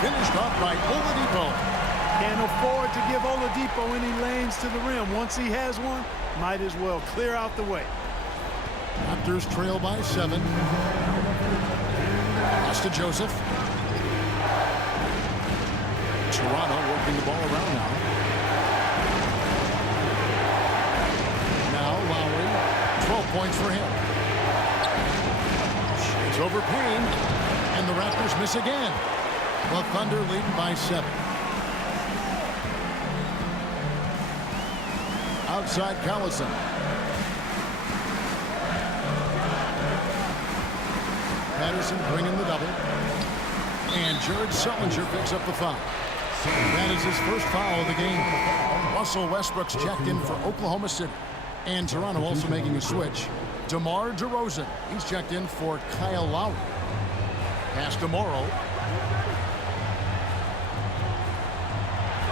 finished off by Oladipo. Can't afford to give Oladipo any lanes to the rim. Once he has one, might as well clear out the way. Raptors trail by 7. Pass to Joseph. Toronto working the ball around now. Now Lowry, 12 points for him. It's over Payne, and the Raptors miss again. The Thunder leading by 7. Outside Collison. Patterson bringing the double. And Jared Sullinger picks up the foul. That is his first foul of the game. Russell Westbrook's checked in for Oklahoma City. And Toronto also making a switch. DeMar DeRozan. He's checked in for Kyle Lowry. Pass to Morrow.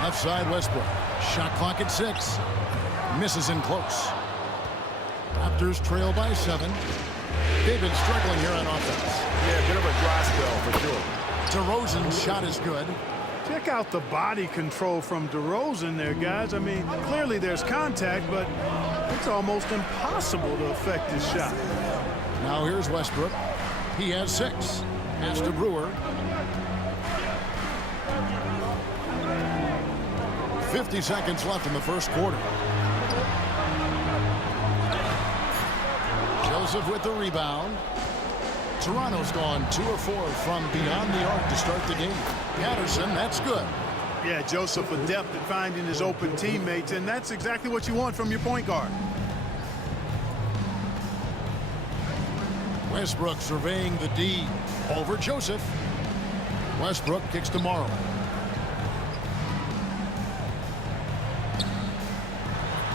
Left side Westbrook. Shot clock at 6. Misses in close. Raptors trail by 7. They've been struggling here on offense. Yeah, a bit of a dry spell for sure. DeRozan's shot is good. Check out the body control from DeRozan there, guys. I mean, clearly there's contact, but it's almost impossible to affect his shot. Now here's Westbrook. He has 6. Pass to Brewer. 50 seconds left in the first quarter. Joseph with the rebound. Toronto's gone 2 of 4 from beyond the arc to start the game. Patterson, that's good. Yeah, Joseph adept at finding his open teammates, and that's exactly what you want from your point guard. Westbrook surveying the D. Over Joseph. Westbrook kicks to Morrow.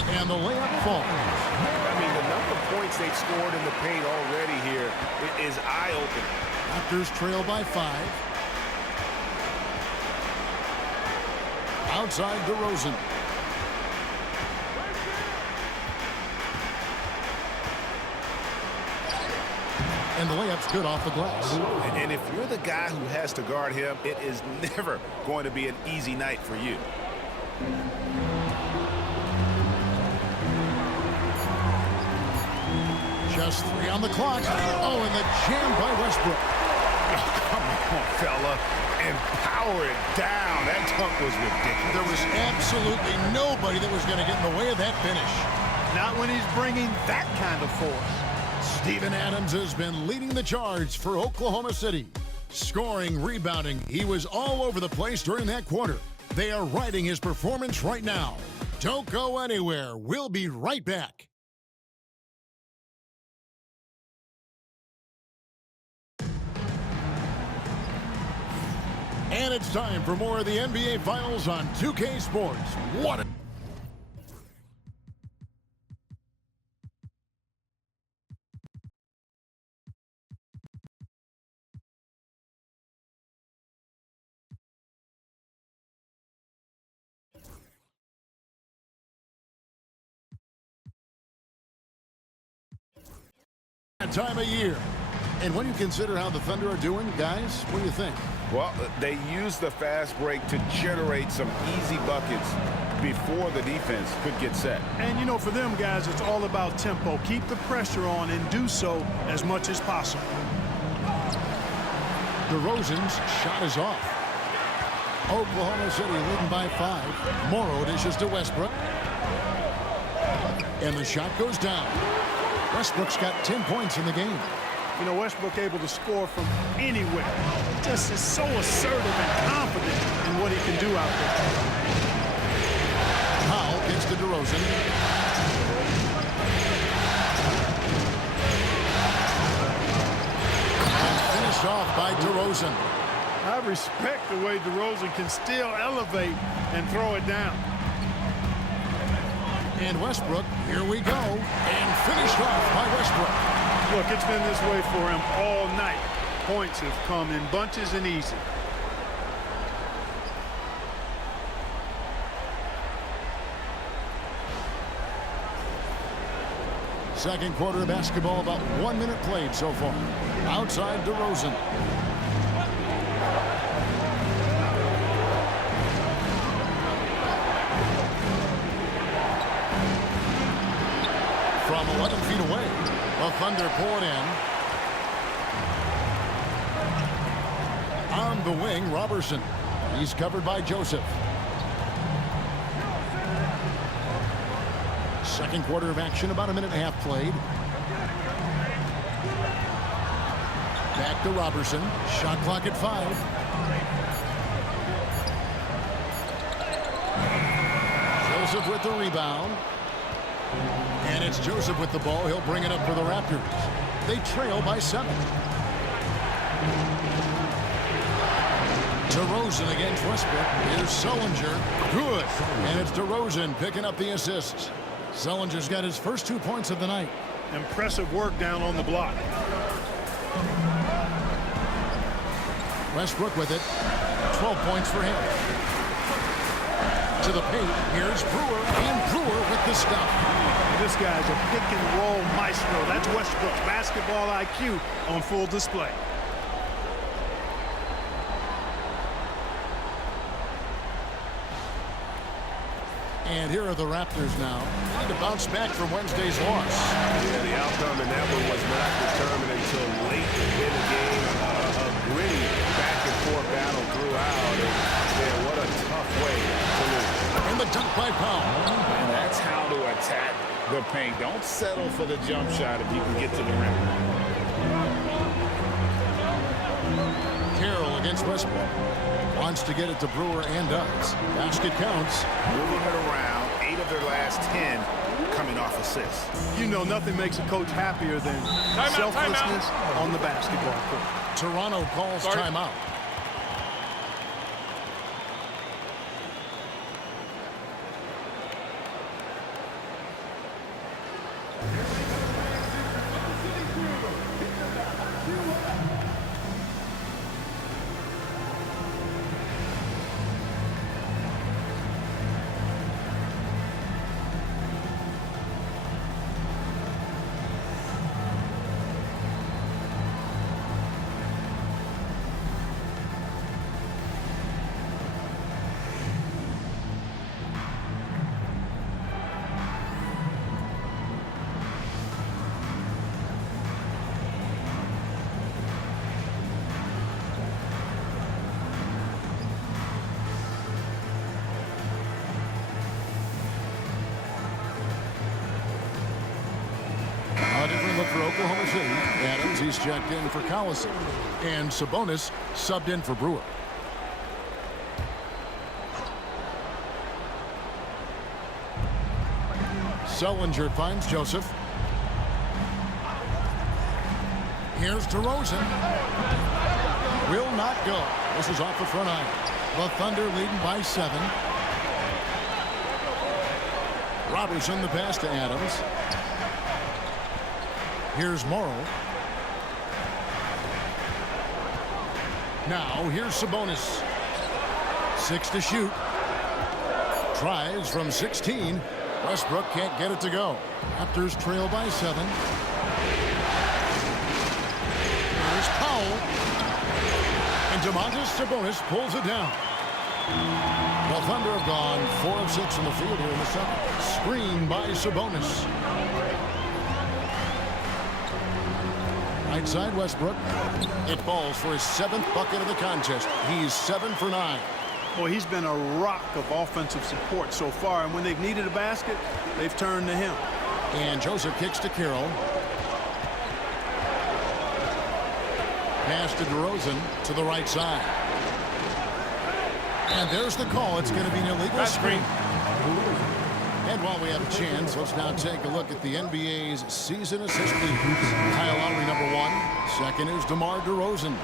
And the layup falls. I mean, the number of points they've scored in the paint already here is eye-opening. Raptors trail by 5. Outside DeRozan. And the layup's good off the glass. And if you're the guy who has to guard him, it is never going to be an easy night for you. Just 3 on the clock. Oh, and the jam by Westbrook. Oh, come on, fella. And power it down. That dunk was ridiculous. There was absolutely nobody that was going to get in the way of that finish. Not when he's bringing that kind of force. Steven Adams has been leading the charge for Oklahoma City. Scoring, rebounding, he was all over the place during that quarter. They are riding his performance right now. Don't go anywhere. We'll be right back. And it's time for more of the NBA Finals on 2K Sports. What a... time of year. And when you consider how the Thunder are doing, guys, what do you think? Well, they use the fast break to generate some easy buckets before the defense could get set. And, you know, for them, guys, it's all about tempo. Keep the pressure on and do so as much as possible. DeRozan's shot is off. Oklahoma City leading by 5. Morrow dishes to Westbrook. And the shot goes down. Westbrook's got 10 points in the game. You know, Westbrook able to score from anywhere. Just is so assertive and confident in what he can do out there. Powell gets to DeRozan. And finished off by DeRozan. I respect the way DeRozan can still elevate and throw it down. And Westbrook, here we go. And finished off by Westbrook. Look, it's been this way for him all night. Points have come in bunches and easy. Second quarter of basketball, about 1 minute played so far. Outside DeRozan. feet away. The Thunder pull it in. On the wing, Robertson. He's covered by Joseph. Second quarter of action, about a minute and a half played. Back to Robertson. Shot clock at 5. Joseph with the rebound. And it's Joseph with the ball. He'll bring it up for the Raptors. They trail by 7. DeRozan against Westbrook. Here's Sullinger. Good. And it's DeRozan picking up the assists. Sullinger's got his first 2 points of the night. Impressive work down on the block. Westbrook with it. 12 points for him. To the paint. Here's Brewer. And Brewer with the stop. This guy's a pick and roll maestro. That's Westbrook's basketball IQ on full display. And here are the Raptors now. They need to bounce back from Wednesday's loss. Yeah, the outcome in that one was not determined until late in the game. A gritty back-and-forth battle throughout. And man, what a tough way to lose. And the dunk by Powell. And that's how to attack the paint. Don't settle for the jump shot if you can get to the rim. Carroll against Westbrook. Wants to get it to Brewer and does. Basket counts. Moving it around. 8 of their last 10 coming off assists. You know, nothing makes a coach happier than selflessness on the basketball court. Toronto calls timeout. A different look for Oklahoma City. Adams, he's checked in for Collison. And Sabonis subbed in for Brewer. Sullinger finds Joseph. Here's DeRozan. Will not go. This is off the front iron. The Thunder leading by 7. Robertson the pass to Adams. Here's Morrow. Now here's Sabonis. 6 to shoot. Tries from 16. Westbrook can't get it to go. Raptors trail by 7. Here's Powell. And Domantas Sabonis pulls it down. The Thunder have gone 4 of 6 from the field here in the 7th. Screen by Sabonis. Right side Westbrook. It falls for his 7th bucket of the contest. He's 7 for 9. Boy, he's been a rock of offensive support so far, and when they've needed a basket, they've turned to him. And Joseph kicks to Carroll. Pass to DeRozan to the right side. And there's the call. It's going to be an illegal screen. And while we have a chance, let's now take a look at the NBA's season assist leaders. Kyle Lowry, number 1. Second is DeMar DeRozan.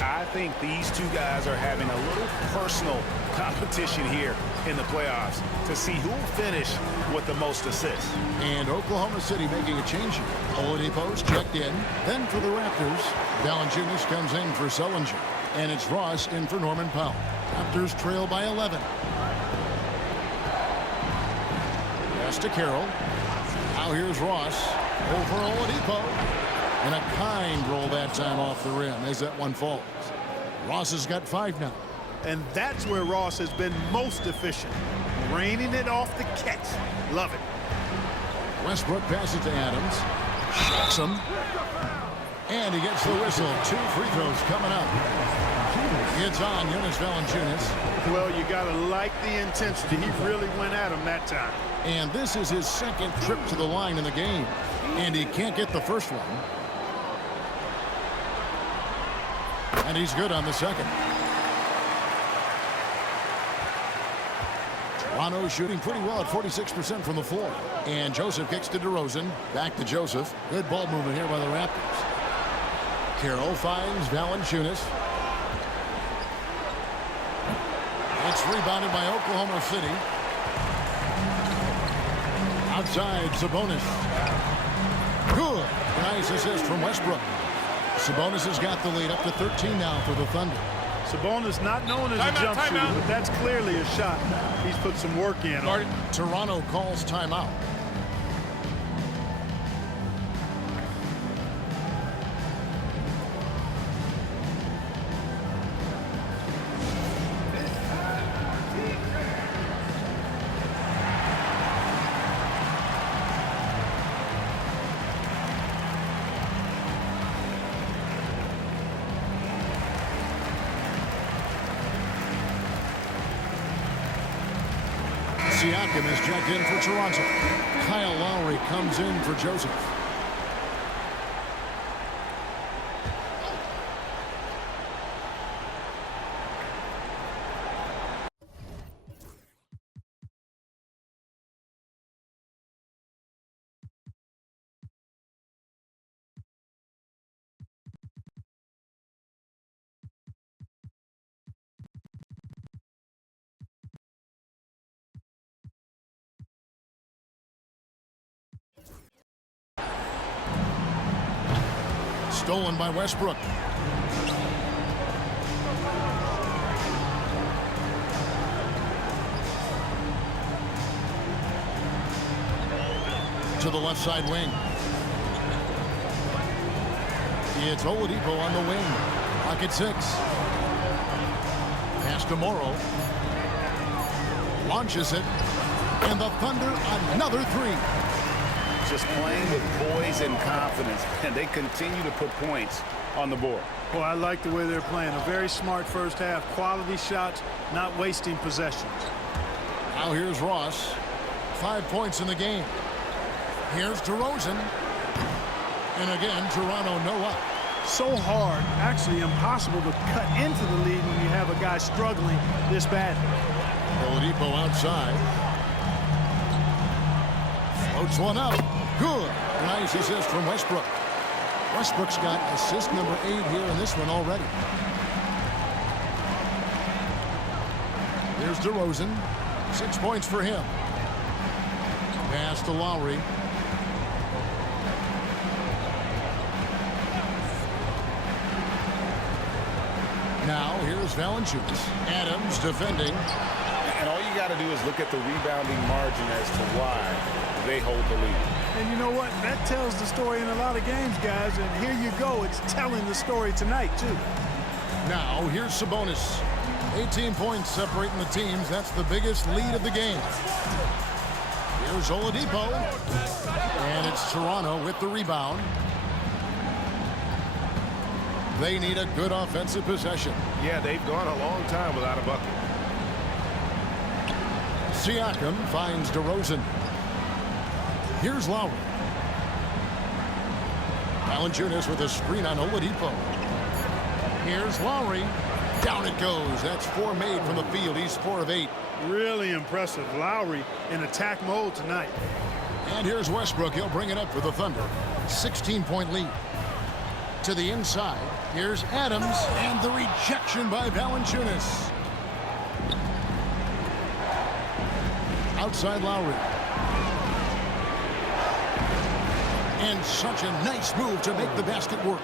I think these two guys are having a little personal competition here in the playoffs to see who will finish with the most assists. And Oklahoma City making a change here. Oladipo's checked in. Then for the Raptors, Valanciunas comes in for Sullinger. And it's Ross in for Norman Powell. Raptors trail by 11. Pass to Carroll. Now here's Ross over Oladipo. And a kind roll that time off the rim as that one falls. Ross has got 5 now. And that's where Ross has been most efficient. Raining it off the catch. Love it. Westbrook passes to Adams. Shocks him. And he gets the whistle. 2 free throws coming up. It's on Jonas Valanciunas. Well, you got to like the intensity. He really went at him that time. And this is his second trip to the line in the game. And he can't get the first one. And he's good on the second. Toronto shooting pretty well at 46% from the floor. And Joseph kicks to DeRozan. Back to Joseph. Good ball movement here by the Raptors. Carroll finds Valanciunas. It's rebounded by Oklahoma City. Outside, Sabonis. Good. Nice assist from Westbrook. Sabonis has got the lead up to 13 now for the Thunder. Sabonis not known as a jump shooter, but that's clearly a shot. He's put some work in on it. Toronto calls timeout. Siakam is checked in for Toronto. Kyle Lowry comes in for Joseph. Stolen by Westbrook. To the left side wing. It's Oladipo on the wing. Pocket 6. Pass to Morrow. Launches it. And the Thunder another 3. Just playing with poise and confidence, and they continue to put points on the board. Well, I like the way they're playing. A very smart first half. Quality shots, not wasting possessions. Now here's Ross. 5 points in the game. Here's DeRozan. And again, Toronto no up. So hard, actually impossible to cut into the lead when you have a guy struggling this badly. Oladipo outside. Floats one up. Good. Nice assist from Westbrook. Westbrook's got assist number 8 here in this one already. Here's DeRozan. 6 points for him. Pass to Lowry. Now here's Valanciunas. Adams defending. And all you got to do is look at the rebounding margin as to why they hold the lead. And you know what? That tells the story in a lot of games, guys. And here you go. It's telling the story tonight, too. Now, here's Sabonis. 18 points separating the teams. That's the biggest lead of the game. Here's Oladipo. And it's Toronto with the rebound. They need a good offensive possession. Yeah, they've gone a long time without a bucket. Siakam finds DeRozan. Here's Lowry. Valanciunas with a screen on Oladipo. Here's Lowry. Down it goes. That's 4 made from the field. He's 4 of 8. Really impressive. Lowry in attack mode tonight. And here's Westbrook. He'll bring it up for the Thunder. 16-point lead. To the inside. Here's Adams. And the rejection by Valanciunas. Outside Lowry. And such a nice move to make the basket work.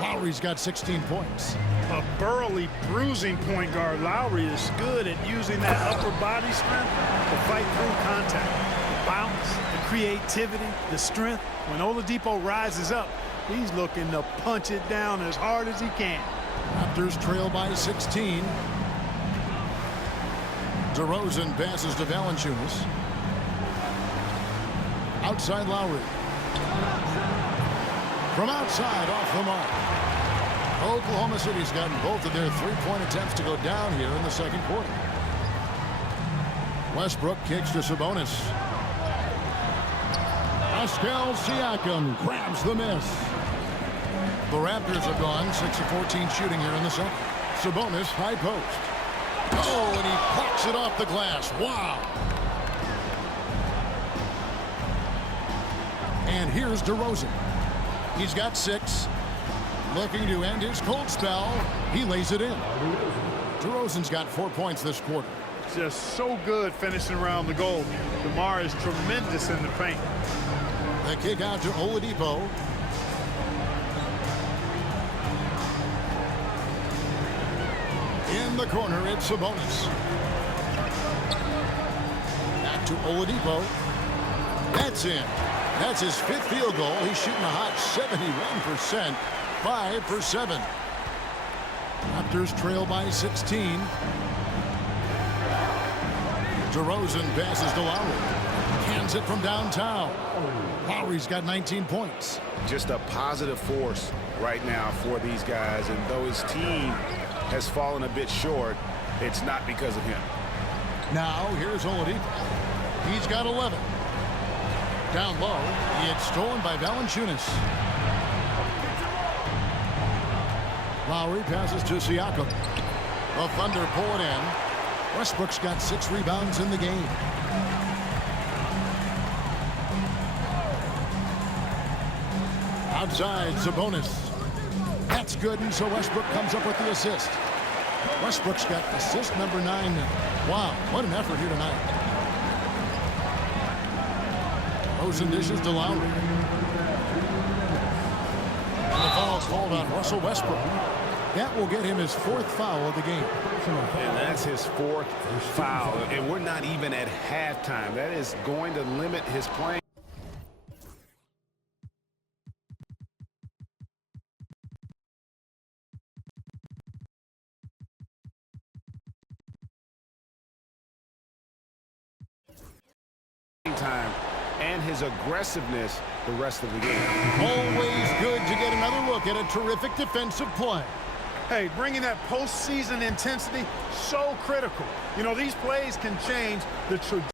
Lowry's got 16 points. A burly, bruising point guard. Lowry is good at using that upper body strength to fight through contact. The bounce, the creativity, the strength. When Oladipo rises up, he's looking to punch it down as hard as he can. Raptors trail by 16. DeRozan passes to Valanciunas. Outside Lowry. From outside, off the mark. Oklahoma City's gotten both of their three-point attempts to go down here in the second quarter. Westbrook kicks to Sabonis. Pascal Siakam grabs the miss. The Raptors have gone 6 of 14 shooting here in the second. Sabonis high post. Oh, and he pocks it off the glass. Wow. And here's DeRozan. He's got 6. Looking to end his cold spell. He lays it in. DeRozan's got 4 points this quarter. Just so good finishing around the goal. DeMar is tremendous in the paint. The kick out to Oladipo. In the corner, it's Sabonis. Back to Oladipo. That's in. That's his 5th field goal. He's shooting a hot 71%. 5 for 7. Raptors trail by 16. DeRozan passes to Lowry. Hands it from downtown. Lowry's got 19 points. Just a positive force right now for these guys. And though his team has fallen a bit short, it's not because of him. Now here's Oladipo. He's got 11. Down low, it's stolen by Valanciunas. Lowry passes to Siakam. The Thunder pull it in. Westbrook's got 6 rebounds in the game. Outside, Sabonis. That's good, and so Westbrook comes up with the assist. Westbrook's got assist number 9 now. Wow, what an effort here tonight. Rosen dishes to Lowry. And the foul's called on Russell Westbrook. That will get him his 4th foul of the game. And that's his 4th foul. And we're not even at halftime. That is going to limit his playing. Time and his aggressiveness the rest of the game. Always good to get another look at a terrific defensive play. Hey, bringing that postseason intensity, so critical. You know, these plays can change the trajectory.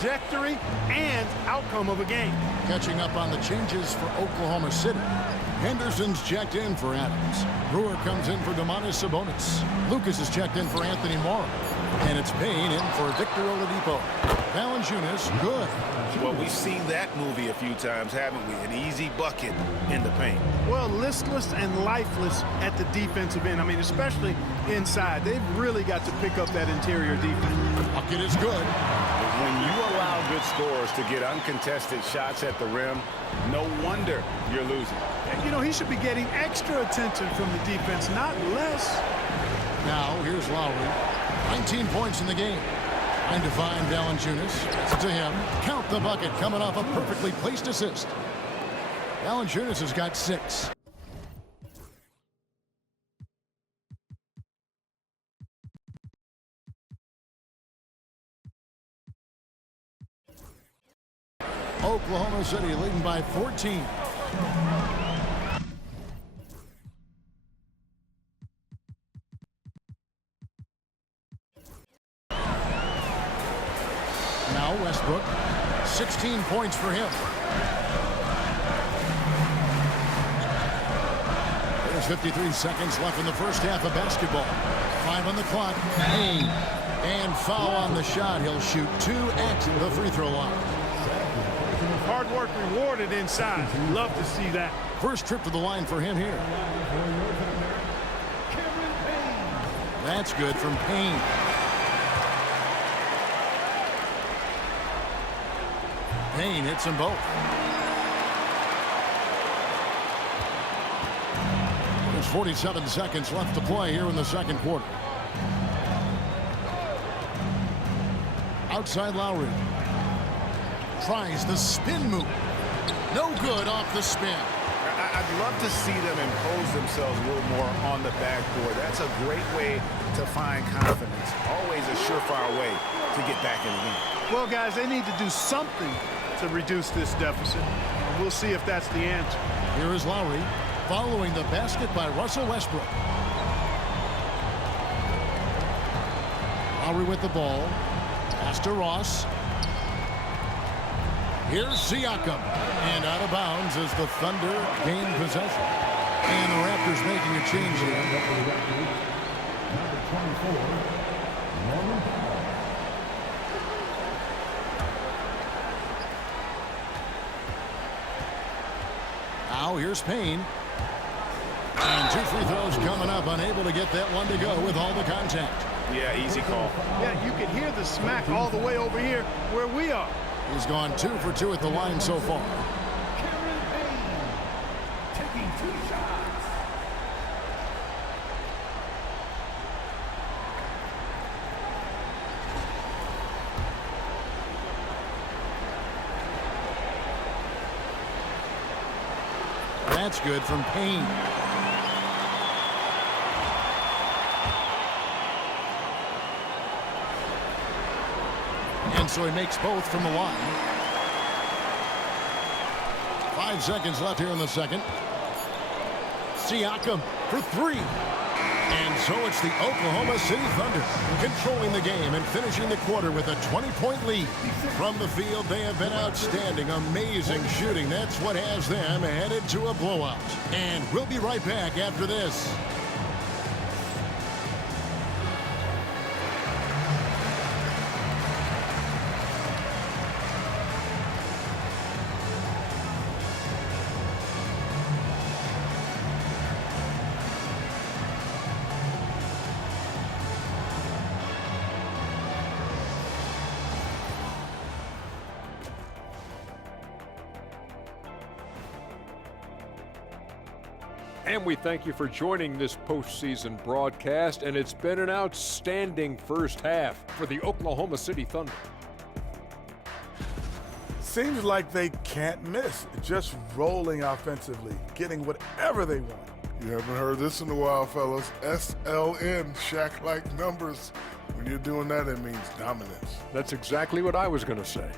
Trajectory and outcome of a game. Catching up on the changes for Oklahoma City. Henderson's checked in for Adams. Brewer comes in for Domantas Sabonis. Lucas is checked in for Anthony Morrow. And it's Payne in for Victor Oladipo. Valanciunas, good. Well, we've seen that movie a few times, haven't we? An easy bucket in the paint. Well, listless and lifeless at the defensive end. I mean, especially inside. They've really got to pick up that interior defense. Bucket is good. When you allow good scorers to get uncontested shots at the rim, no wonder you're losing. You know, he should be getting extra attention from the defense, not less. Now, here's Lowry. 19 points in the game. Trying to find Valanciunas. To him. Count the bucket coming off a perfectly placed assist. Valanciunas has got 6. Oklahoma City leading by 14. Now Westbrook, 16 points for him. There's 53 seconds left in the first half of basketball. 5 on the clock. And foul on the shot. He'll shoot 2 at the free throw line. Hard work rewarded inside. Love to see that. First trip to the line for him here. That's good from Payne. Payne hits them both. There's 47 seconds left to play here in the second quarter. Outside Lowry. Tries the spin move. No good off the spin. I'd love to see them impose themselves a little more on the backboard. That's a great way to find confidence. Always a surefire way to get back in the game. Well, guys, they need to do something to reduce this deficit. And we'll see if that's the answer. Here is Lowry following the basket by Russell Westbrook. Lowry with the ball. Pass to Ross. Here's Siakam. And out of bounds as the Thunder gain possession. And the Raptors making a change here. Number 24, Norman Powell. Now here's Payne. And 2 free throws coming up. Unable to get that one to go with all the contact. Yeah, easy call. Yeah, you can hear the smack all the way over here where we are. He's gone 2 for 2 at the line so far. Cameron Payne taking 2 shots. That's good from Payne. And so he makes both from the line. 5 seconds left here in the second. Siakam for 3. And so it's the Oklahoma City Thunder controlling the game and finishing the quarter with a 20-point lead. From the field, they have been outstanding. Amazing shooting. That's what has them headed to a blowout. And we'll be right back after this. And we thank you for joining this postseason broadcast, and it's been an outstanding first half for the Oklahoma City Thunder. Seems like they can't miss, just rolling offensively, getting whatever they want. You haven't heard this in a while, fellas. SLN, Shaq-like numbers. When you're doing that, it means dominance. That's exactly what I was going to say.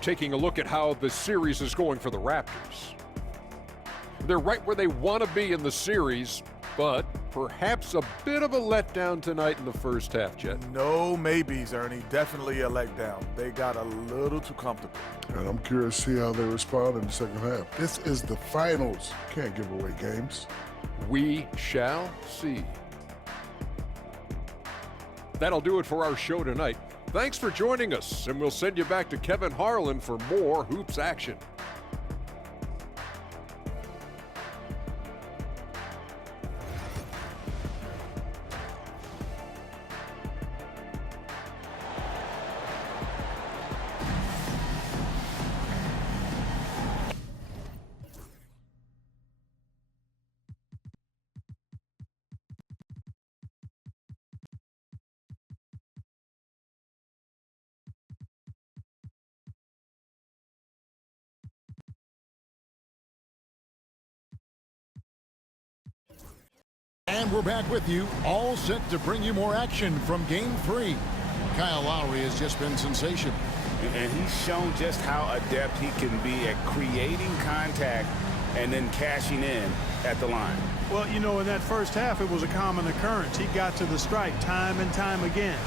Taking a look at how the series is going for the Raptors. They're right where they want to be in the series, but perhaps a bit of a letdown tonight in the first half, Jet. No maybes, Ernie. Definitely a letdown. They got a little too comfortable. And I'm curious to see how they respond in the second half. This is the finals. Can't give away games. We shall see. That'll do it for our show tonight. Thanks for joining us, and we'll send you back to Kevin Harlan for more hoops action. And we're back with you, all set to bring you more action from Game 3. Kyle Lowry has just been sensational. And he's shown just how adept he can be at creating contact and then cashing in at the line. Well, you know, in that first half, it was a common occurrence. He got to the stripe time and time again.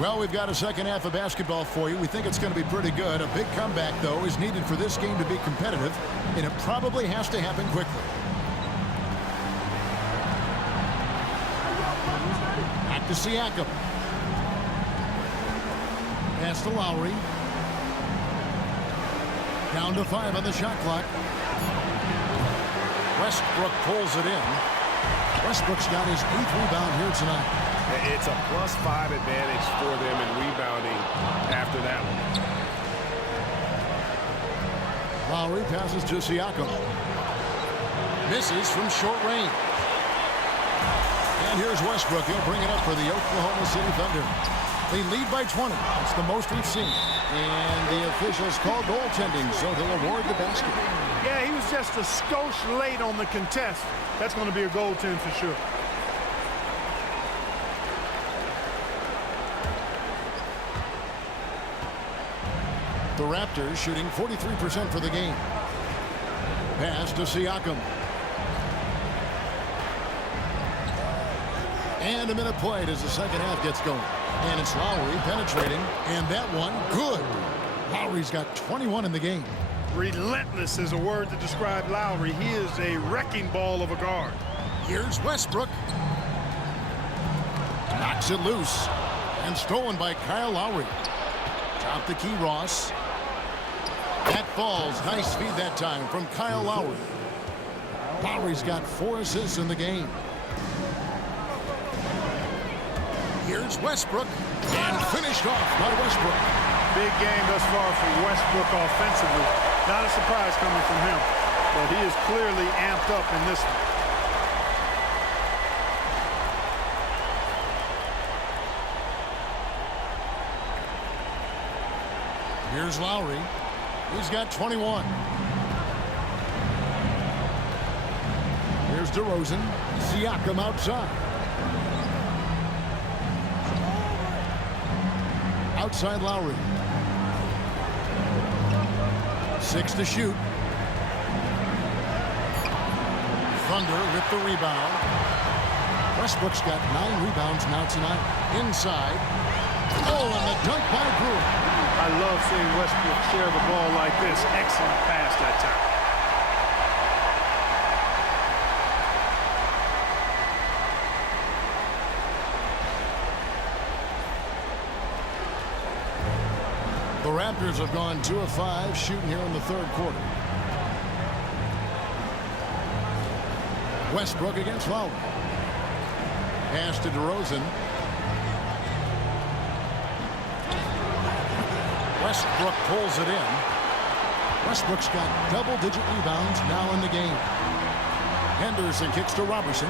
Well, we've got a second half of basketball for you. We think it's going to be pretty good. A big comeback, though, is needed for this game to be competitive, and it probably has to happen quickly. Back to Siakam. Pass to Lowry. Down to 5 on the shot clock. Westbrook pulls it in. Westbrook's got his 8th rebound here tonight. It's a +5 advantage for them in rebounding after that one. Lowry passes to Siakam. Misses from short range. And here's Westbrook. He'll bring it up for the Oklahoma City Thunder. They lead by 20. That's the most we've seen. And the officials call goaltending, so they'll award the basket. Yeah, he was just a skosh late on the contest. That's going to be a goaltend for sure. The Raptors shooting 43% for the game. Pass to Siakam. And a minute played as the second half gets going. And it's Lowry penetrating. And that one, good. Lowry's got 21 in the game. Relentless is a word to describe Lowry. He is a wrecking ball of a guard. Here's Westbrook. Knocks it loose. And stolen by Kyle Lowry. Top the key, Ross. That falls. Nice feed that time from Kyle Lowry. Lowry's got 4 assists in the game. Here's Westbrook. And finished off by Westbrook. Big game thus far for Westbrook offensively. Not a surprise coming from him. But he is clearly amped up in this one. Here's Lowry. He's got 21. Here's DeRozan. Siakam outside. Outside Lowry. 6 to shoot. Thunder with the rebound. Westbrook's got 9 rebounds now tonight. Inside. Oh, and the dunk by Brewer. I love seeing Westbrook share the ball like this. Excellent pass that time. The Raptors have gone 2 of 5 shooting here in the third quarter. Westbrook against Lowry. Pass to DeRozan. Westbrook pulls it in. Westbrook's got double-digit rebounds now in the game. Henderson kicks to Robertson.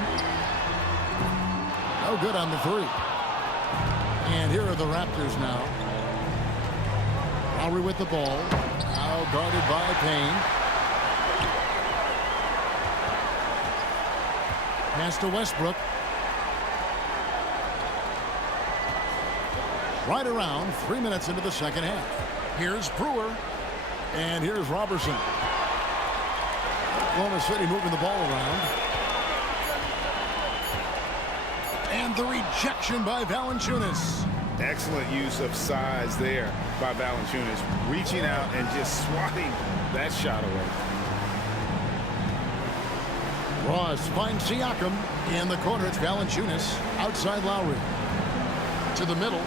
No good on the 3. And here are the Raptors now. Lowry with the ball. Now guarded by Payne. Pass to Westbrook. Right around 3 minutes into the second half. Here's Brewer. And here's Robertson. Oklahoma City moving the ball around. And the rejection by Valanciunas. Excellent use of size there by Valanciunas, reaching out and just swatting that shot away. Ross finds Siakam in the corner. It's Valanciunas outside Lowry to the middle.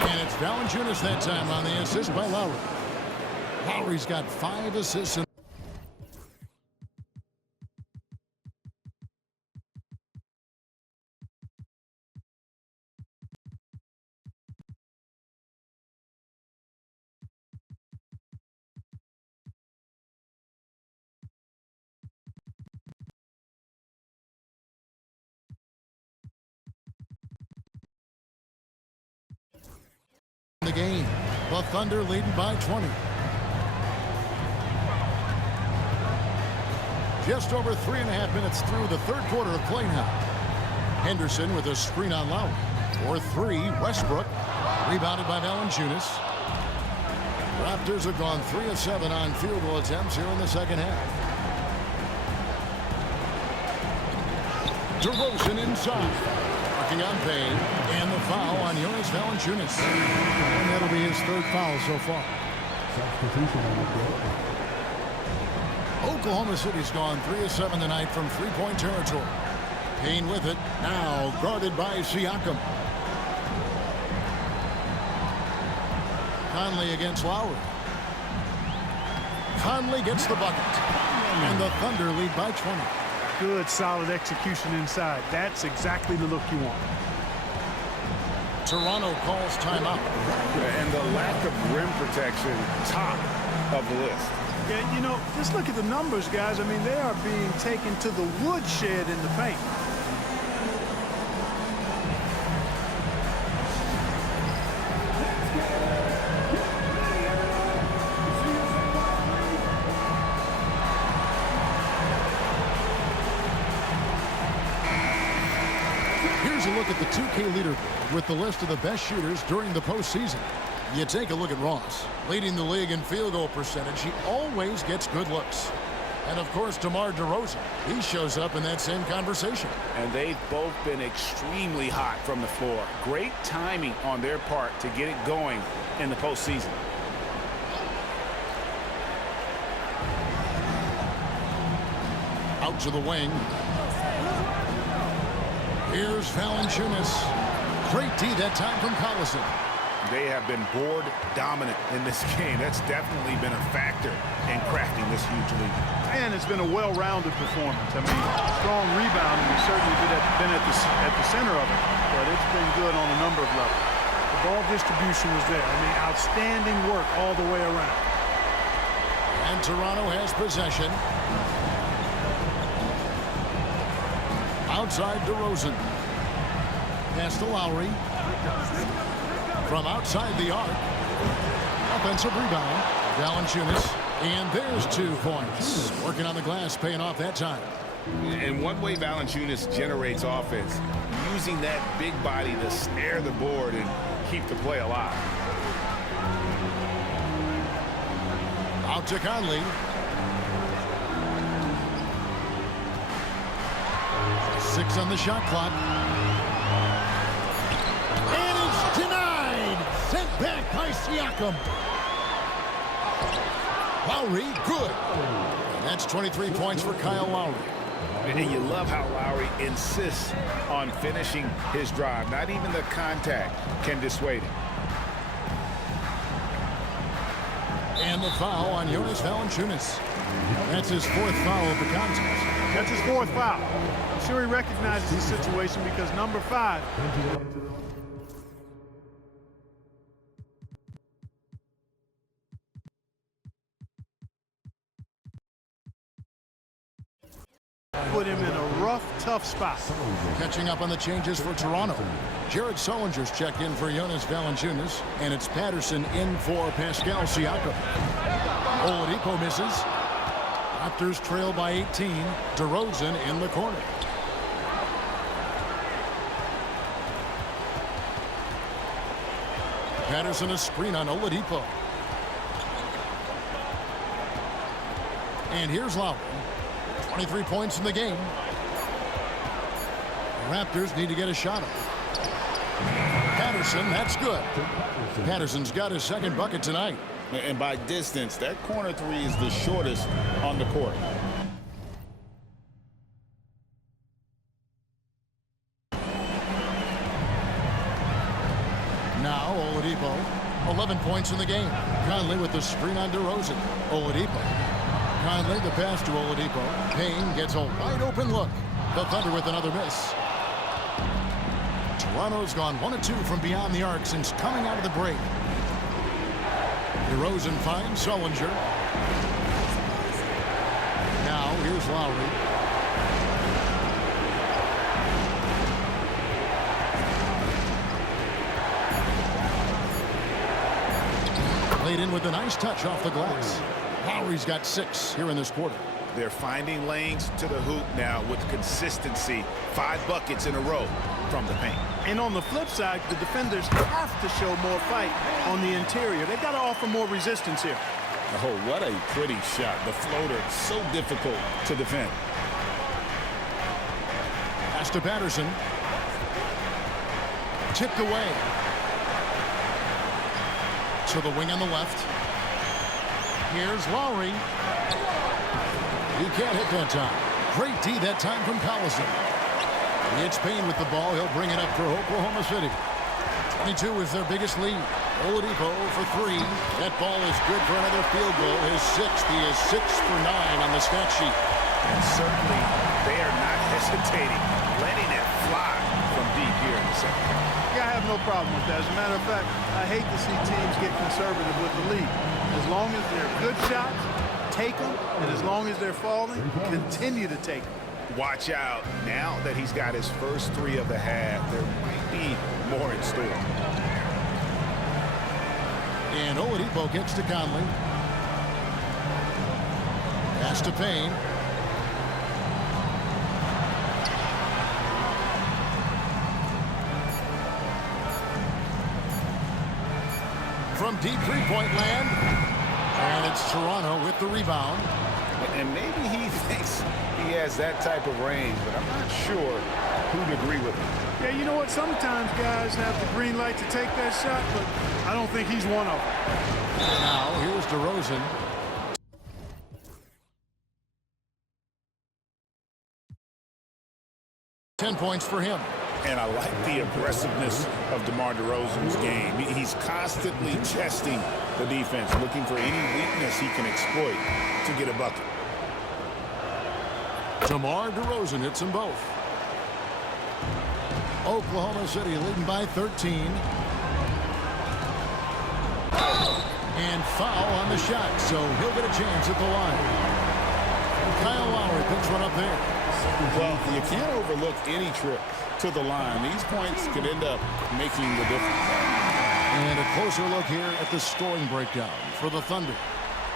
And it's Valanciunas that time on the assist by Lowry. Lowry's got 5 assists. The game. The Thunder leading by 20. Just over 3.5 minutes through the third quarter of play now. Henderson with a screen on Lowry. For 3, Westbrook. Rebounded by Valanciunas. Raptors have gone 3 of 7 on field goal attempts here in the second half. DeRozan inside. Working on Payne. And the foul on Jonas Valanciunas. And that'll be his 3rd foul so far. Substitution on the court. Oklahoma City's gone 3 of 7 tonight from 3-point territory. Payne with it. Now guarded by Siakam. Conley against Lowry. Conley gets the bucket. And the Thunder lead by 20. Good, solid execution inside. That's exactly the look you want. Toronto calls timeout. And the lack of rim protection, top of the list. Yeah, you know, just look at the numbers, guys. I mean, they are being taken to the woodshed in the paint. Here's a look at the 2K leaderboard with the list of the best shooters during the postseason. You take a look at Ross, leading the league in field goal percentage. He always gets good looks. And, of course, DeMar DeRozan. He shows up in that same conversation. And they've both been extremely hot from the floor. Great timing on their part to get it going in the postseason. Out to the wing. Here's Valanciunas. Great D that time from Collison. They have been board dominant in this game. That's definitely been a factor in crafting this huge lead. And it's been a well-rounded performance. I mean, strong rebounding has certainly been at the center of it, but it's been good on a number of levels. The ball distribution was there. I mean, outstanding work all the way around. And Toronto has possession. Outside DeRozan. Pass to Lowry. From outside the arc. Offensive rebound. Valanciunas. And there's 2 points. Working on the glass, paying off that time. And one way Valanciunas generates offense, using that big body to snare the board and keep the play alive. Out to Conley. Six on the shot clock. And it's denied. Sent back by Siakam. Lowry, good. And that's 23 points for Kyle Lowry. And you love how Lowry insists on finishing his drive. Not even the contact can dissuade him. And the foul on Jonas Valanciunas. That's his 4th foul of the contest. That's his 4th foul. I'm sure he recognizes the situation because number 5. Put him in a rough, tough spot. Catching up on the changes for Toronto. Jared Sullinger's checked in for Jonas Valanciunas, and it's Patterson in for Pascal Siakam. Oladipo misses. Raptors trail by 18. DeRozan in the corner. Patterson a screen on Oladipo. And here's Lowry. 23 points in the game. The Raptors need to get a shot off. Patterson, that's good. Patterson's got his 2nd bucket tonight. And by distance, that corner 3 is the shortest on the court. Now Oladipo, 11 points in the game. Conley with the screen on DeRozan. Oladipo. Conley, the pass to Oladipo. Payne gets a wide open look. The Thunder with another miss. Toronto's gone 1 of 2 from beyond the arc since coming out of the break. DeRozan finds Sullinger. Now here's Lowry. Played in with a nice touch off the glass. Lowry's got 6 here in this quarter. They're finding lanes to the hoop now with consistency. 5 buckets in a row from the paint. And on the flip side, the defenders have to show more fight on the interior. They've got to offer more resistance here. Oh, what a pretty shot. The floater, so difficult to defend. Pass to Patterson. Tipped away. To the wing on the left. Here's Lowry. He can't hit that time. Great D that time from Collison. It's Payne with the ball. He'll bring it up for Oklahoma City. 22 is their biggest lead. Oladipo for 3. That ball is good for another field goal. His 6th. He is 6 for 9 on the stat sheet. And certainly they are not hesitating, letting it fly from deep here in the second half. Yeah, I have no problem with that. As a matter of fact, I hate to see teams get conservative with the lead. As long as they're good shots, take them, and as long as they're falling, continue to take them. Watch out. Now that he's got his first 3 of the half, there might be more in store. And Oladipo gets to Conley. Pass to Payne. From deep three-point land. And it's Toronto with the rebound. And maybe he thinks he has that type of range, but I'm not sure who'd agree with him. Yeah, you know what? Sometimes guys have the green light to take that shot, but I don't think he's one of them. Now, here's DeRozan. Ten points for him. And I like the aggressiveness of DeMar DeRozan's game. He's constantly testing the defense, looking for any weakness he can exploit to get a bucket. DeMar DeRozan hits them both. Oklahoma City leading by 13. And foul on the shot, so he'll get a chance at the line. Kyle Lowry picks one up there. Well, you can't overlook any trip to the line. These points could end up making the difference. And a closer look here at the scoring breakdown for the Thunder.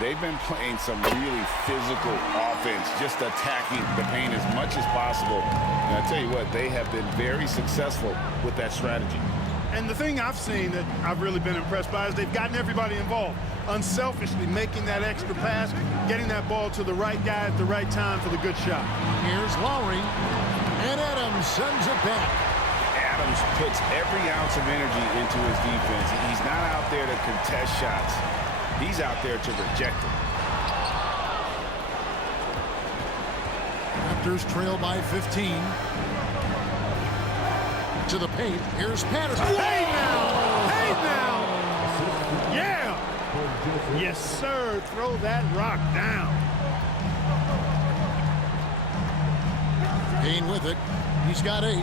They've been playing some really physical offense, just attacking the paint as much as possible. And I tell you what, they have been very successful with that strategy. And the thing I've seen that I've really been impressed by is they've gotten everybody involved, unselfishly making that extra pass, getting that ball to the right guy at the right time for the good shot. Here's Lowry, and Adams sends it back. Adams puts every ounce of energy into his defense. He's not out there to contest shots. He's out there to reject them. Raptors trail by 15. To the paint. Here's Patterson. Hey now! Hey now! Yeah! Yes, sir. Throw that rock down. Payne with it. He's got 8.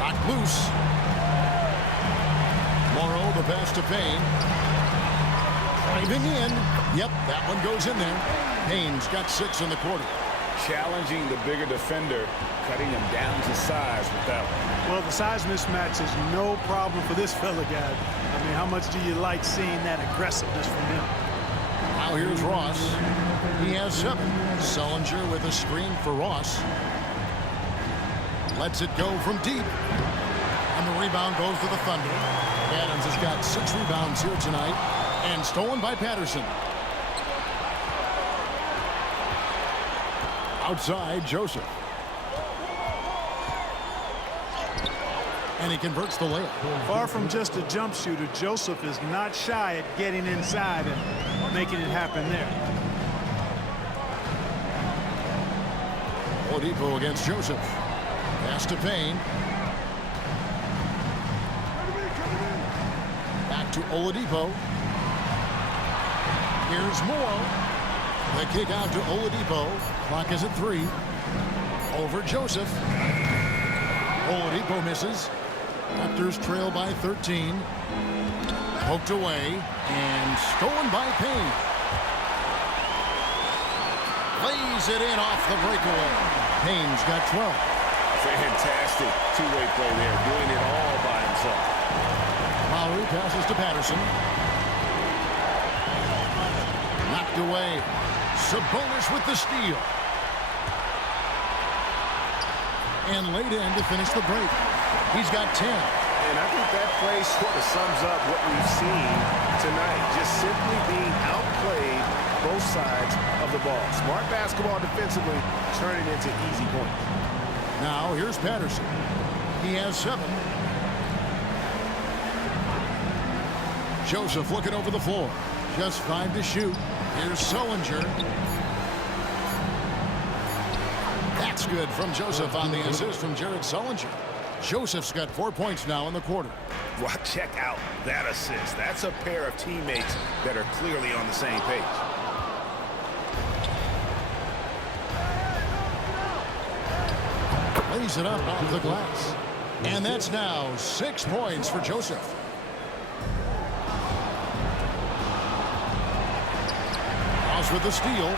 Rock loose. Morrow, the pass to Payne. Driving in. Yep, that one goes in there. Payne's got 6 in the quarter. Challenging the bigger defender, cutting him down to size with that one. Well, the size mismatch is no problem for this fella, guy. I mean, how much do you like seeing that aggressiveness from him? Now here's Ross. He has 7. Sullinger with a screen for Ross. Lets it go from deep. And the rebound goes to the Thunder. Adams has got 6 rebounds here tonight. And stolen by Patterson. Outside, Joseph. And he converts the layup. Far from just a jump shooter, Joseph is not shy at getting inside and making it happen there. Oladipo against Joseph. Pass to Payne. Back to Oladipo. Here's Moore. The kick out to Oladipo. Clock is at 3. Over Joseph. Oladipo misses. Raptors trail by 13. Poked away and stolen by Payne. Lays it in off the breakaway. Payne's got 12. Fantastic two-way play there, doing it all by himself. Lowry passes to Patterson. Knocked away. Sabonis with the steal. And laid in to finish the break. He's got 10. And I think that play sort of sums up what we've seen tonight. Just simply being outplayed both sides of the ball. Smart basketball defensively, turning into easy points. Now here's Patterson. He has 7. Joseph looking over the floor. Just 5 to shoot. Here's Sullinger. That's good from Joseph on the assist from Jared Sullinger. Joseph's got 4 points now in the quarter. Well, check out that assist. That's a pair of teammates that are clearly on the same page. Lays it up off the glass. And that's now 6 points for Joseph. Ross with the steal.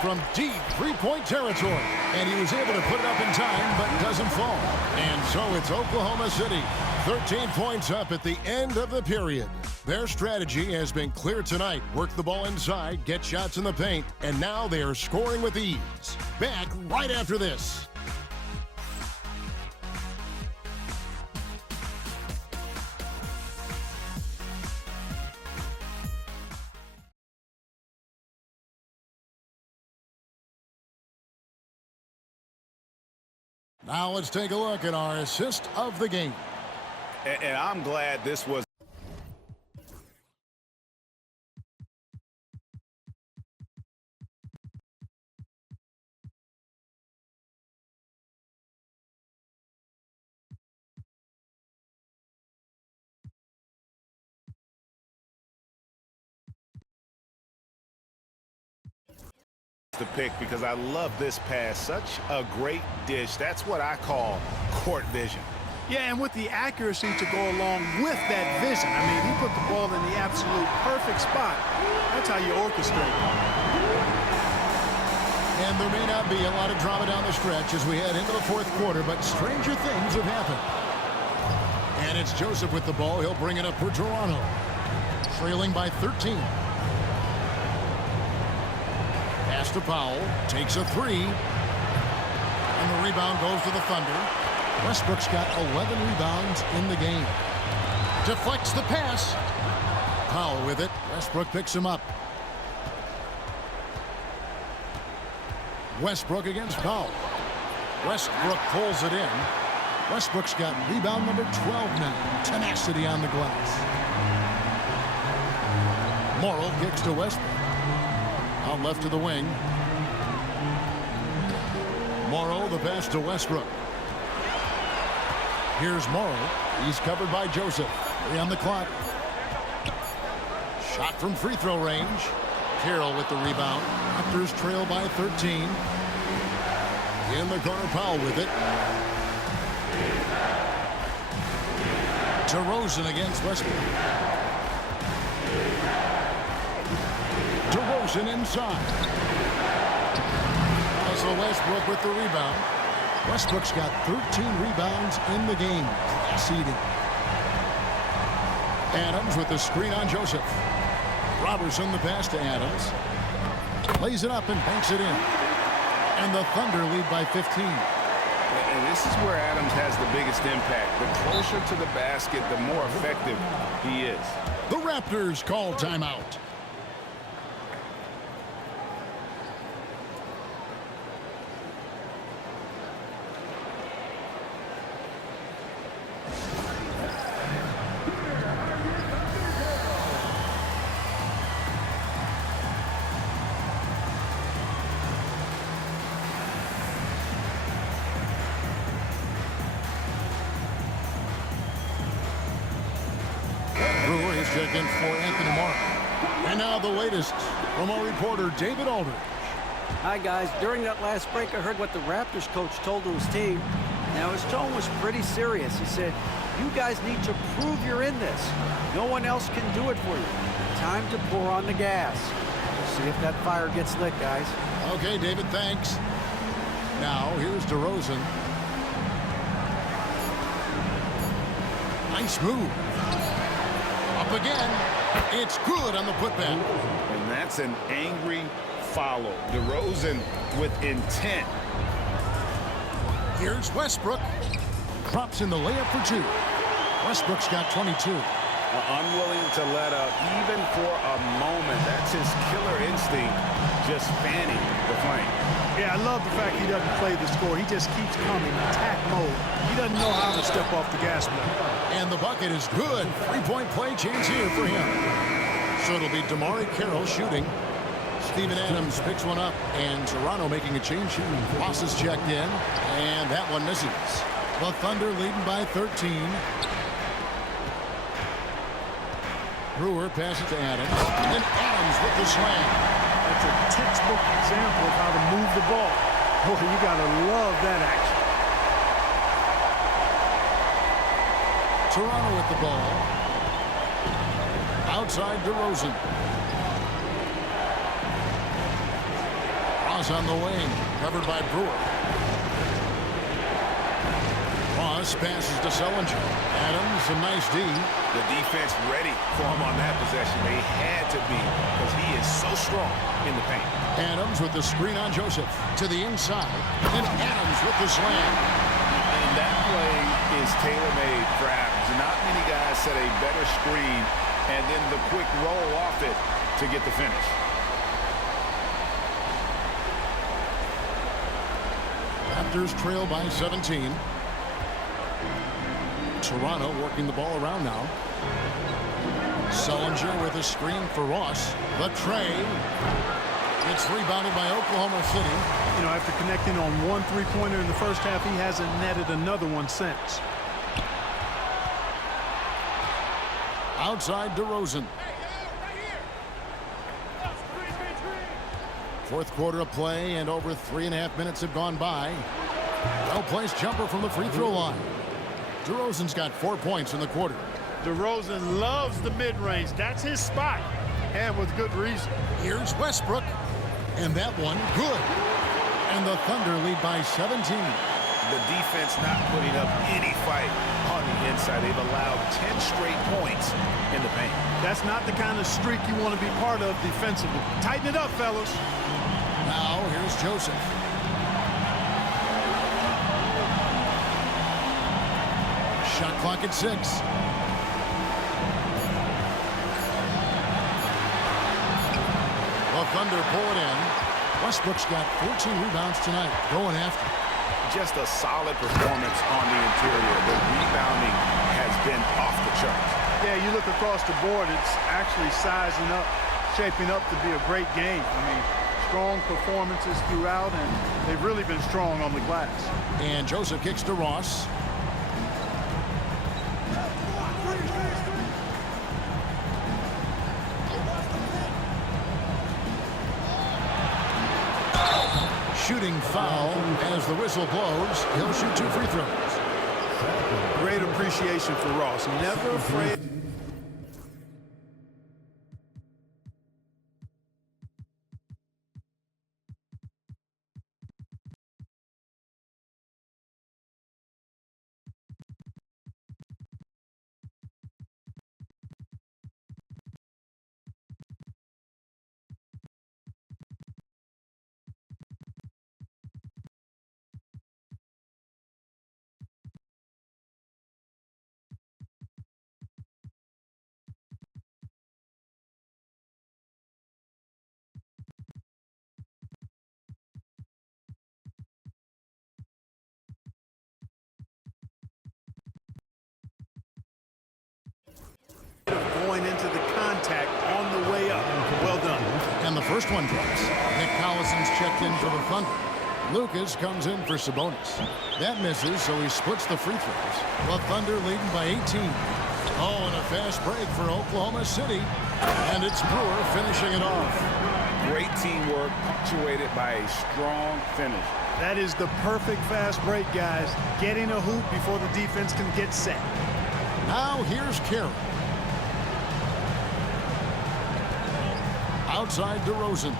From deep three-point territory. And he was able to put it up in time, but doesn't fall. And so it's Oklahoma City. 13 points up at the end of the period. Their strategy has been clear tonight. Work the ball inside, get shots in the paint, and now they are scoring with ease. Back right after this. Now let's take a look at our assist of the game. And I'm glad this was the pick because I love this pass. Such a great dish. That's what I call court vision. Yeah, and with the accuracy to go along with that vision. I mean, he put the ball in the absolute perfect spot. That's how you orchestrate. And there may not be a lot of drama down the stretch as we head into the fourth quarter, but stranger things have happened. And it's Joseph with the ball. He'll bring it up for Toronto. Trailing by 13. Pass to Powell. Takes a three. And the rebound goes to the Thunder. Westbrook's got 11 rebounds in the game. Deflects the pass. Powell with it. Westbrook picks him up. Westbrook against Powell. Westbrook pulls it in. Westbrook's got rebound number 12 now. Tenacity on the glass. Morrow kicks to Westbrook. Out left to the wing. Morrow the pass to Westbrook. Here's Morrow. He's covered by Joseph. 3 on the clock. Shot from free throw range. Carroll with the rebound. Raptors trail by 13. In the corner, Powell with it. DeRozan against Westbrook. DeRozan inside. Russell Westbrook with the rebound. Westbrook's got 13 rebounds in the game. Seeding. Adams with the screen on Joseph. Robertson the pass to Adams. Lays it up and banks it in. And the Thunder lead by 15. And this is where Adams has the biggest impact. The closer to the basket, the more effective he is. The Raptors call timeout. Check in for Anthony Morrow. And now the latest from our reporter, David Aldridge. Hi, guys. During that last break, I heard what the Raptors coach told to his team. Now, his tone was pretty serious. He said, you guys need to prove you're in this. No one else can do it for you. Time to pour on the gas. We'll see if that fire gets lit, guys. Okay, David, thanks. Now, here's DeRozan. Nice move. Up again. It's good on the putback. And that's an angry follow. DeRozan with intent. Here's Westbrook. Drops in the layup for 2. Westbrook's got 22. Unwilling to let up even for a moment. That's his killer instinct, just fanning the flame. Yeah, I love the fact he doesn't play the score. He just keeps coming, attack mode. He doesn't know how to step off the gas pedal. And the bucket is good. 3-point play chance here for him. So it'll be DeMarre Carroll shooting. Steven Adams picks one up, and Toronto making a change. Ross is checked in, and that one misses. The Thunder leading by 13. Brewer passes to Adams. And Adams with the slam. That's a textbook example of how to move the ball. Boy, you got to love that action. Toronto with the ball. Outside DeRozan. Ross on the wing. Covered by Brewer. Ross passes to Sullinger. Adams, a nice D. The defense ready for him on that possession. They had to be because he is so strong in the paint. Adams with the screen on Joseph. To the inside. And Adams with the slam. And that play is tailor-made for Adams. Not many guys set a better screen and then the quick roll off it to get the finish. Raptors trail by 17. Toronto working the ball around now. Sullinger with a screen for Ross. The tray. It's rebounded by Oklahoma City. You know, after connecting on one three-pointer in the first half, he hasn't netted another one since. Outside DeRozan. Fourth quarter of play, and over 3.5 minutes have gone by. Well-placed jumper from the free throw line. DeRozan's got 4 points in the quarter. DeRozan loves the mid-range. That's his spot, and with good reason. Here's Westbrook, and that one good. And the Thunder lead by 17. The defense not putting up any fight on the inside. They've allowed 10 straight points in the paint. That's not the kind of streak you want to be part of defensively. Tighten it up, fellas. Now here's Joseph. Shot clock at 6. The Thunder pull it in. Westbrook's got 14 rebounds tonight. Going after. Just a solid performance on the interior. The rebounding has been off the charts. Yeah, you look across the board, it's actually sizing up, shaping up to be a great game. I mean, strong performances throughout, and they've really been strong on the glass. And Joseph kicks to Ross. Shooting foul as the whistle blows. He'll shoot 2 free throws. Great appreciation for Ross. Never afraid. Going into the contact on the way up. Well done. And the first one drops. Nick Collison's checked in for the Thunder. Lucas comes in for Sabonis. That misses, so he splits the free throws. The Thunder leading by 18. Oh, and a fast break for Oklahoma City. And it's Brewer finishing it off. Great teamwork, punctuated by a strong finish. That is the perfect fast break, guys. Getting a hoop before the defense can get set. Now here's Carey. Outside DeRozan.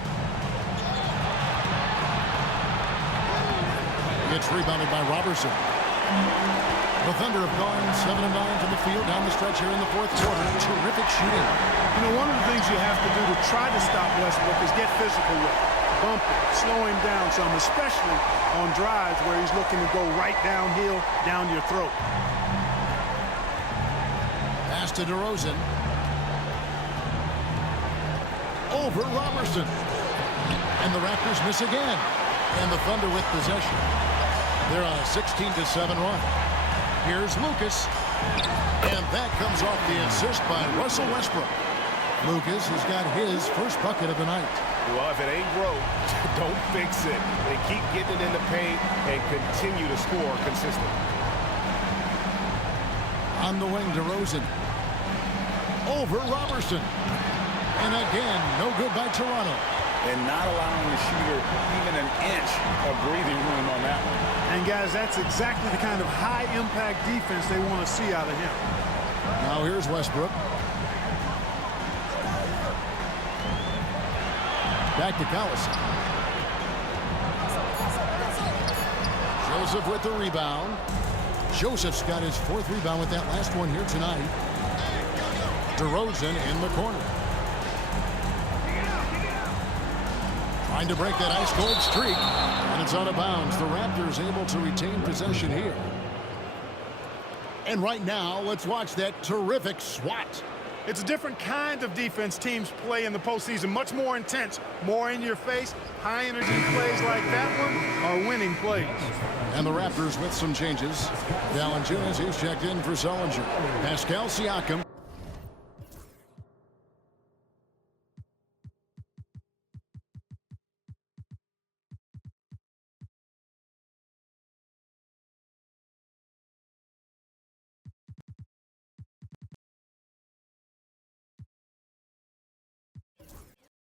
It's rebounded by Robertson. The Thunder have gone 7-9 from the field down the stretch here in the fourth quarter. Terrific shooting. You know, one of the things you have to do to try to stop Westbrook is get physical with him. Bump him, slow him down some, especially on drives where he's looking to go right downhill, down your throat. Pass to DeRozan. Over Robertson. And the Raptors miss again. And the Thunder with possession. They're on a 16-7 run. Here's Lucas. And that comes off the assist by Russell Westbrook. Lucas has got his first bucket of the night. Well, if it ain't broke, don't fix it. They keep getting it in the paint and continue to score consistently. On the wing, DeRozan. Over Robertson. And again, no good by Toronto. And not allowing the shooter even an inch of breathing room on that one. And, guys, that's exactly the kind of high-impact defense they want to see out of him. Now here's Westbrook. Back to Collison. Joseph with the rebound. Joseph's got his 4th rebound with that last one here tonight. DeRozan in the corner. Trying to break that ice-cold streak. And it's out of bounds. The Raptors able to retain possession here. And right now, let's watch that terrific swat. It's a different kind of defense teams play in the postseason. Much more intense, more in your face. High-energy plays like that one are winning plays. And the Raptors with some changes. Valanciunas, he's checked in for Sullinger. Pascal Siakam.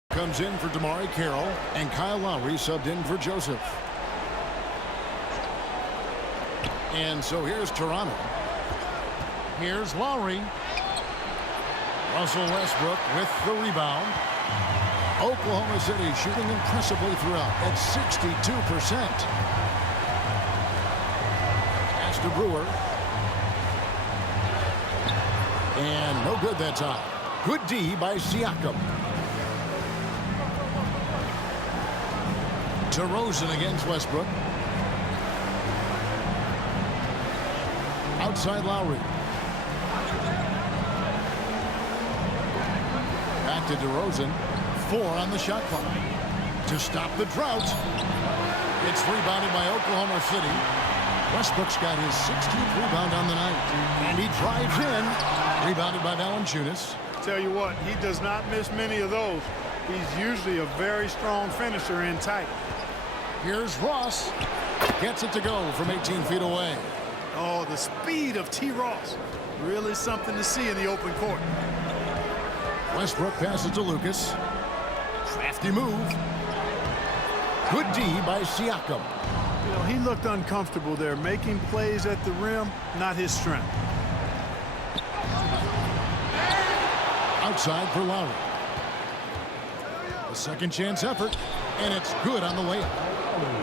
Comes in for DeMarre Carroll, and Kyle Lowry subbed in for Joseph. And so here's Toronto. Here's Lowry. Russell Westbrook with the rebound. Oklahoma City shooting impressively throughout at 62%. Pass to Brewer. And no good that time. Good D by Siakam. DeRozan against Westbrook. Outside Lowry. Back to DeRozan. 4 on the shot clock. To stop the drought. It's rebounded by Oklahoma City. Westbrook's got his 16th rebound on the night. And he drives in. Rebounded by Valanciunas. Tell you what, he does not miss many of those. He's usually a very strong finisher in tight. Here's Ross. Gets it to go from 18 feet away. Oh, the speed of T. Ross. Really something to see in the open court. Westbrook passes to Lucas. Crafty move. Good D by Siakam. You know, he looked uncomfortable there, making plays at the rim, not his strength. Outside for Lowry. A second chance effort, and it's good on the layup.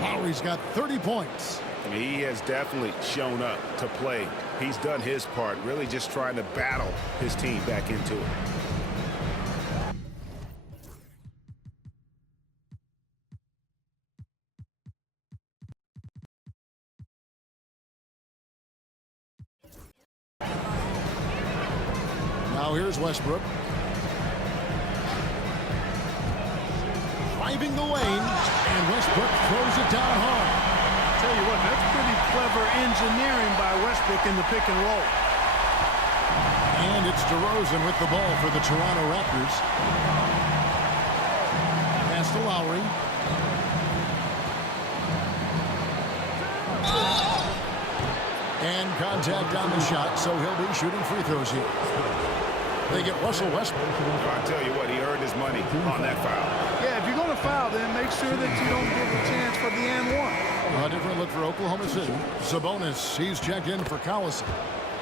Lowry's got 30 points. He has definitely shown up to play. He's done his part, really just trying to battle his team back into it. Now here's Westbrook. Driving the lane, and Westbrook throws it down hard. Tell you what, that's pretty clever engineering by Westbrook in the pick and roll. And it's DeRozan with the ball for the Toronto Raptors. Pass to Lowry. And contact on the shot, so he'll be shooting free throws here. They get Russell Westbrook. I tell you what, he earned his money on that foul. Yeah, if you're going to foul, then make sure that you don't give a chance for the and one. A different look for Oklahoma City. Sabonis, he's checked in for Collison.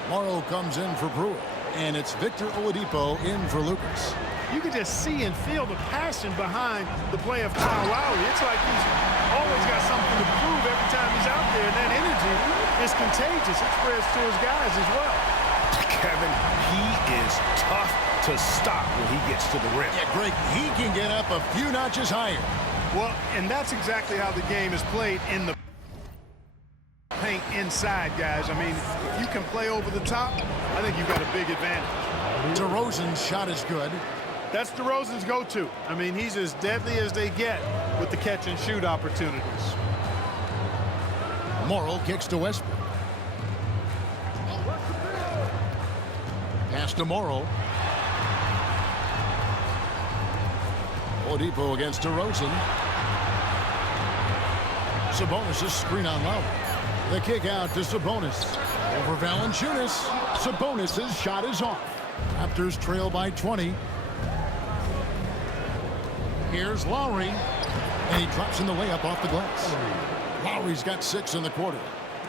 Morrow comes in for Brewer. And it's Victor Oladipo in for Lucas. You can just see and feel the passion behind the play of Kyle Lowry. It's like he's always got something to prove every time he's out there. And that energy is contagious. It spreads to his guys as well. Kevin, he is tough to stop when he gets to the rim. Yeah, Greg, he can get up a few notches higher. Well, and that's exactly how the game is played in the paint inside, guys. I mean, if you can play over the top, I think you've got a big advantage. DeRozan's shot is good. That's DeRozan's go-to. I mean, he's as deadly as they get with the catch-and-shoot opportunities. Morrow kicks to Westbrook. Pass to Morrow. Oladipo against DeRozan. Sabonis' screen on Lowry. The kick out to Sabonis. Over Valanciunas. Sabonis' shot is off. Raptors trail by 20. Here's Lowry, and he drops in the layup off the glass. Lowry's got 6 in the quarter.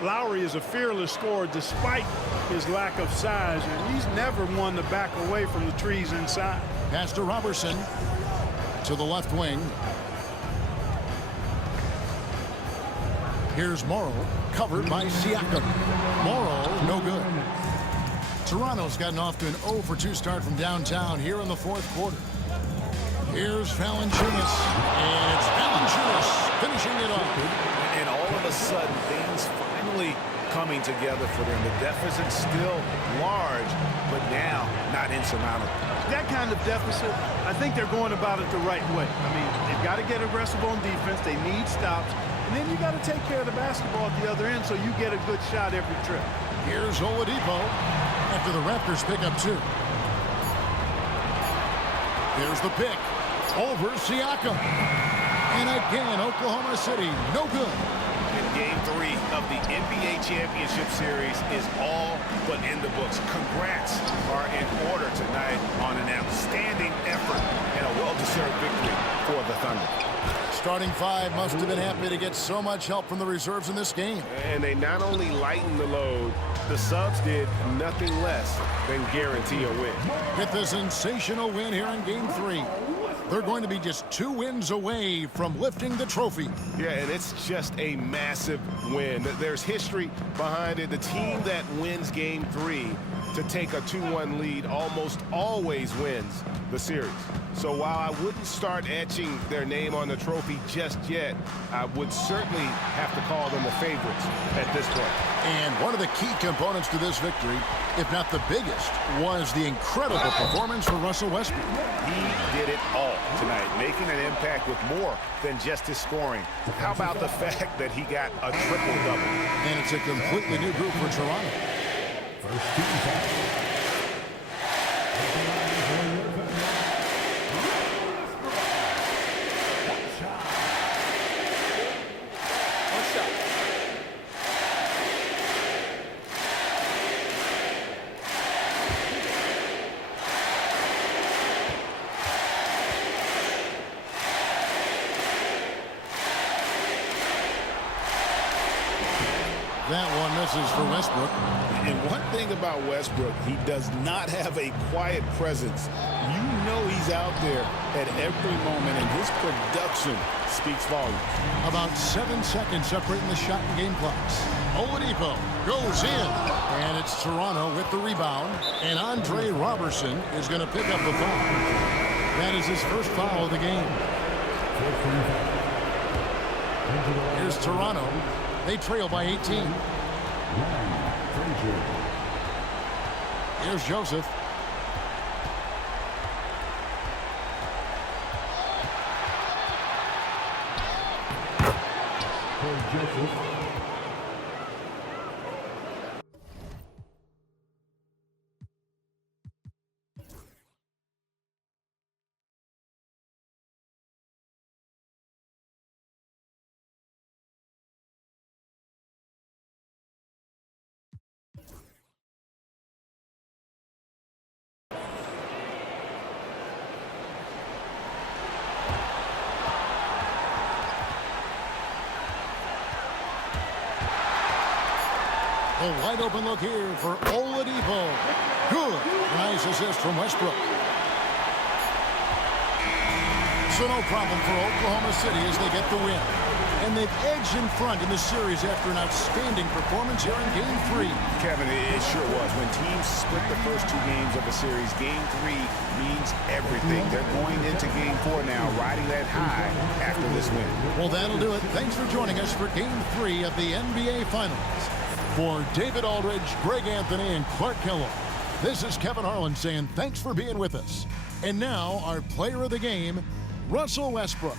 Lowry is a fearless scorer despite his lack of size, and he's never one to back away from the trees inside. Pass to Robertson to the left wing. Here's Morrow, covered by Siakam. Morrow, no good. Toronto's gotten off to an 0-for-2 start from downtown here in the fourth quarter. Here's Valanciunas, and it's Valanciunas finishing it off. And all of a sudden, things finally coming together for them. The deficit's still large, but now not insurmountable. That kind of deficit, I think they're going about it the right way. I mean, they've got to get aggressive on defense. They need stops. And then you got to take care of the basketball at the other end so you get a good shot every trip. Here's Oladipo after the Raptors pick up 2. Here's the pick over Siakam. And again, Oklahoma City, no good. And Game 3 of the NBA Championship Series is all but in the books. Congrats are in order tonight on an outstanding effort and a well-deserved victory for the Thunder. Starting 5 must have been happy to get so much help from the reserves in this game. And they not only lightened the load, the subs did nothing less than guarantee a win. Get the sensational win here in Game 3. They're going to be just 2 wins away from lifting the trophy. Yeah, and it's just a massive win. There's history behind it. The team that wins Game 3 to take a 2-1 lead almost always wins the series. So while I wouldn't start etching their name on the trophy just yet, I would certainly have to call them the favorites at this point. And one of the key components to this victory, if not the biggest, was the incredible performance for Russell Westbrook. He did it all tonight, making an impact with more than just his scoring. How about the fact that he got a triple-double? And it's a completely new group for Toronto. First team foul. That one misses for Westbrook. And one thing about Westbrook, he does not have a quiet presence. You know he's out there at every moment, and his production speaks volumes. About 7 seconds separating the shot and game clocks. Oladipo goes in, and it's Toronto with the rebound, and Andre Robertson is going to pick up the foul. That is his first foul of the game. Here's Toronto. They trail by 18. Here's Joseph. A wide open look here for Oladipo. Good. Nice assist from Westbrook. So no problem for Oklahoma City as they get the win. And they've edged in front in the series after an outstanding performance here in Game 3. Kevin, it sure was. When teams split the first 2 games of a series, Game 3 means everything. They're going into Game 4 now, riding that high after this win. Well, that'll do it. Thanks for joining us for Game 3 of the NBA Finals. For David Aldridge, Greg Anthony, and Clark Kellogg, this is Kevin Harlan saying thanks for being with us. And now, our player of the game, Russell Westbrook.